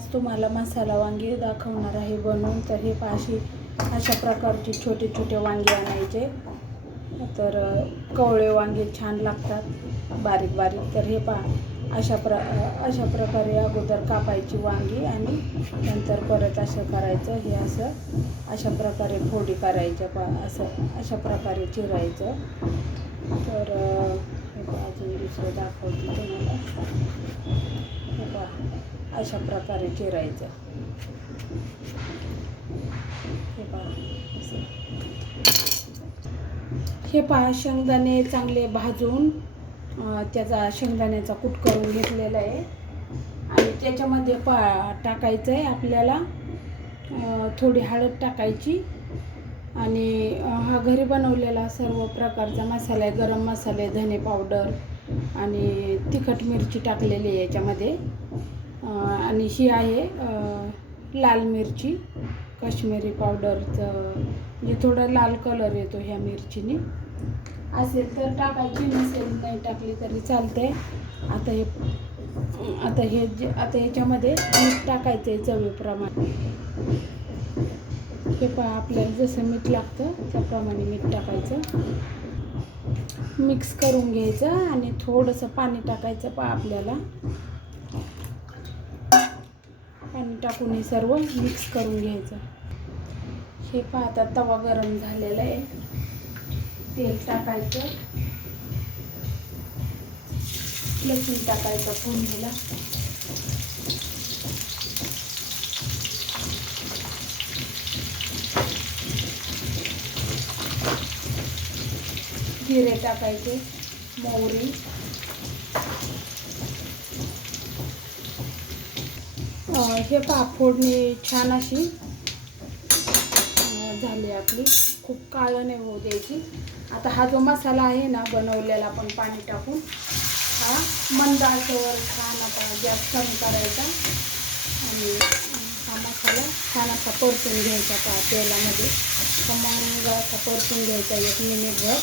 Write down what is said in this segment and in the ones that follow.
आज तुम्हाला मसाला वांगी दाखवणार आहे बनवून. तर हे अशा प्रकारचे छोटे छोटे वांगे आणायचे. तर कवळे वांगे छान लागतात बारीक बारीक. तर हे अशा प्रकारे अगोदर कापायची वांगी आणि नंतर परत असं करायचं. हे अशा प्रकारे फोडी करायच्या. अशा प्रकारे चिरायचं. तर हे अजून दुसरं दाखवते तुम्हाला. हे अशा प्रकारे चिरायचं. हे शेंगदाणे चांगले भाजून त्याचा शेंगदाण्याचा कूट करून घेतलेला आहे आणि त्याच्यामध्ये टाकायचं आहे आपल्याला थोडी हळद टाकायची आणि हा घरी बनवलेला सर्व प्रकारचा मसाला आहे. गरम मसाले, धने पावडर आणि तिखट मिरची टाकलेली आहे याच्यामध्ये. आणि ही आहे लाल मिरची, काश्मीरी पावडरचं, म्हणजे थोडा लाल कलर येतो ह्या मिरचीने. असेल तर टाकायची, नसेल नाही टाकली तरी चालते. आता ह्याच्यामध्ये मीठ टाकायचं आहे चवीप्रमाणे. हे आपल्याला जसं मीठ लागतं त्याप्रमाणे मीठ टाकायचं. मिक्स करून घ्यायचं आणि थोडंसं पाणी टाकायचं. आपल्याला पाणी टाकून हे सर्व मिक्स करून घ्यायचं. हे आता तवा गरम झालेला आहे. तेल टाकायचं, लसूण टाकायचं फोडणीला. जिरे टाकायचे, मोहरी, हे फोडणी छान अशी झाली आपली. खूप काळं नाही होऊ द्यायची. आता हा जो मसाला आहे ना बनवलेला आपण पाणी टाकून, हा मंद आचेवर छान आता गॅस कमी करायचा आणि हा मसाला छान असा परतून घ्यायचा तेलामध्ये. खमंग असा परतून घ्यायचा 1 मिनिटभर.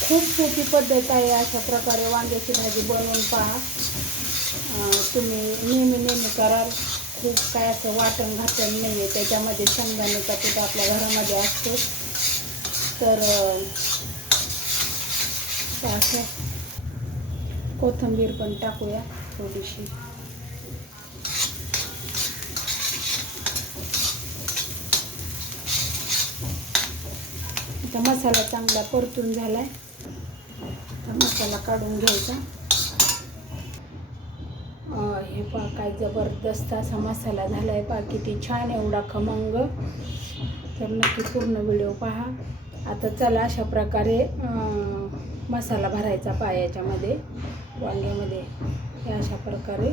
खूप सोपी पद्धत आहे. अशा प्रकारे वांग्याची भाजी बनवून पहा. तुम्ही नेहमी कराल. खूप काय असं वाटण घातण नाही आहे त्याच्यामध्ये. शेंगदाण्याचा कूट आपल्या घरामध्ये असतो. तर असं कोथिंबीर पण टाकूया थोडीशी. आता मसाला चांगला परतून झालाय. आता मसाला काढून घ्यायचा. हे काय जबरदस्त असा मसाला झाला आहे. किती छान, एवढा खमंग. तर नक्की पूर्ण व्हिडिओ पहा. आता चला अशा प्रकारे मसाला भरायचा याच्यामध्ये वांग्यामध्ये. हे अशा प्रकारे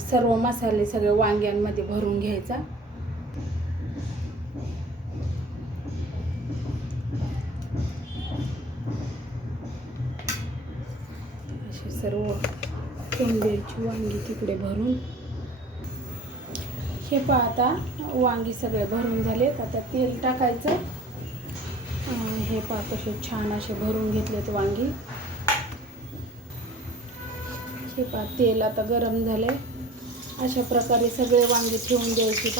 सर्व मसाले सगळे वांग्यांमध्ये भरून घ्यायचा. असे सर्व कोंबडीची वांगी तिकडे भरून. हे आता वांगी सगळे भरून झालेत. आता तेल टाकायचं. हे कसे छान असे भरून घेतलेत वांगी. हे तेल आता गरम झाले. अशा प्रकारे सगळे वांगी ठेवून द्यायची.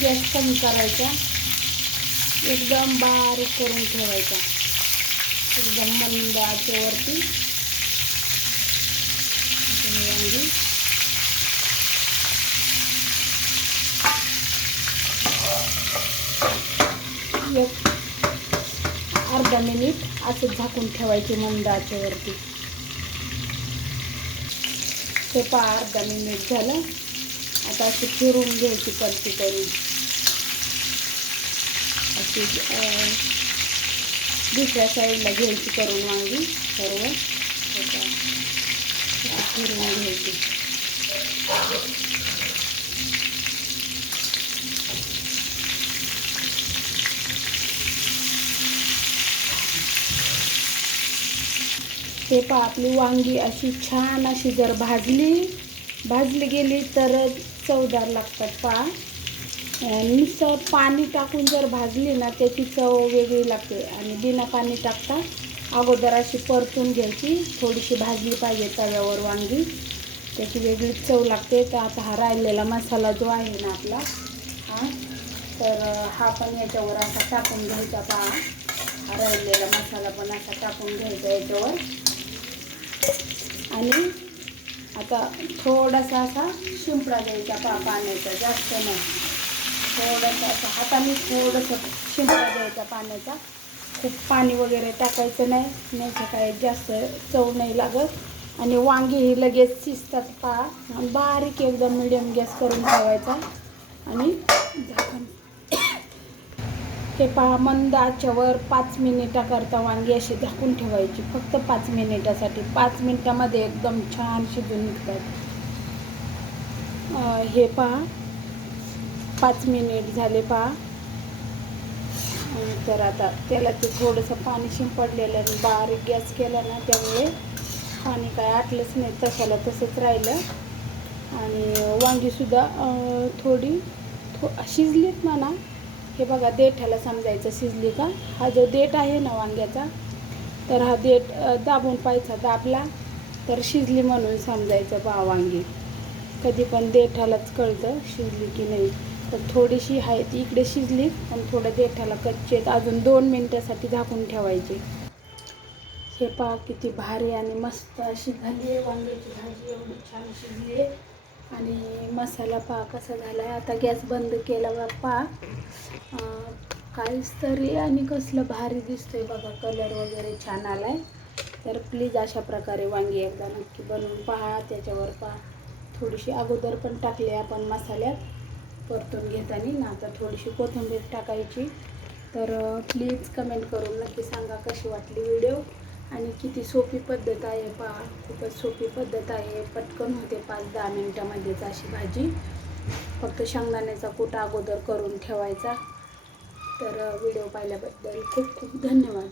गॅस कमी करायचा, एकदम बारीक करून ठेवायचा, एकदम मंद आचेवरती. वांगी अर्धा मिनिट असं झाकून ठेवायचे मंद आचेवरती. ते अर्धा मिनिट झालं. आता अशी फिरून घ्यायची पलटी करून. अशी दुसऱ्या साईडला घ्यायची करून वांगी सर्व फिरून घ्यायची. हे पहा, आपली वांगी अशी छान अशी जर भाजली गेली तर चवदार लागतात. पहा, नुसतं पाणी टाकून जर भाजली ना त्याची चव वेगळी लागते. आणि बिना पाणी टाकता अगोदर अशी परतून घ्यायची, थोडीशी भाजली पाहिजे तव्यावर वांगी, त्याची वेगळी चव लागते. तर आता हा राहिलेला मसाला जो आहे ना आपला तर हा पण याच्यावर असा टाकून घ्यायचा. पहा, हा राहिलेला मसाला पण असा टाकून घ्यायचा याच्यावर. आणि आता थोडासा असा शिंपडा द्यायचा. पहा, पाण्याचा जास्त नाही, थोडंसं असं हाताने थोडंसं शिंपडा द्यायचा पाण्याचा. खूप पाणी वगैरे टाकायचं नाही तर काय जास्त चव नाही लागत. आणि वांगी ही लगेच शिजतात. पहा, बारीक एकदम मिडियम गॅस करून ठेवायचा. आणि झाकण हे पहा, मंद आचेवर 5 मिनिटाकरता वांगी अशी झाकून ठेवायची, फक्त 5 मिनिटासाठी. 5 मिनिटामध्ये एकदम छान शिजून निघतात. हे पहा, 5 मिनिट झाले. पहा, तर आता त्याला ते थोडंसं पाणी शिंपडलेलं आणि बारीक गॅस केला ना, त्यामुळे पाणी काय आटलंच नाही, तशाला तसंच राहिलं. आणि वांगीसुद्धा थोडी शिजलीत म्हणा. हे बघा, देठाला समजायचं शिजली का. हा जो देठ आहे ना वांग्याचा, तर हा देठ दाबून पाहायचा, दाबला तर शिजली म्हणून समजायचं. पहा, वांगी कधी पण देठालाच कळतं शिजली की नाही. तर थोडीशी आहे ती इकडे शिजली, पण थोडं देठाला कच्चे, अजून 2 मिनटासाठी झाकून ठेवायचे. हे पहा, किती भारी आणि मस्त अशी झाली आहे वांग्याची भाजी, एवढी छान शिजली आहे. आणि मसाला पहा कसा झाला आहे. आता गॅस बंद केला. पहा, काहीच तरी आणि कसलं भारी दिसतोय बघा, कलर वगैरे छान आला आहे. तर प्लीज अशा प्रकारे वांगी एकदा नक्की बनवून पहा. त्याच्यावर पहा, थोडीशी अगोदर पण टाकली आपण मसाल्यात परतून घेताना ना, आता थोडीशी कोथिंबीर टाकायची. तर प्लीज कमेंट करून नक्की सांगा कशी वाटली व्हिडिओ आणि किती सोपी पद्धत आहे. पहा, खूपच सोपी पद्धत आहे, पटकन होते 5-10 मिनटामध्येच अशी भाजी. फक्त शेंगदाण्याचा कूट अगोदर करून ठेवायचा. तर व्हिडिओ पाहिल्याबद्दल खूप खूप धन्यवाद.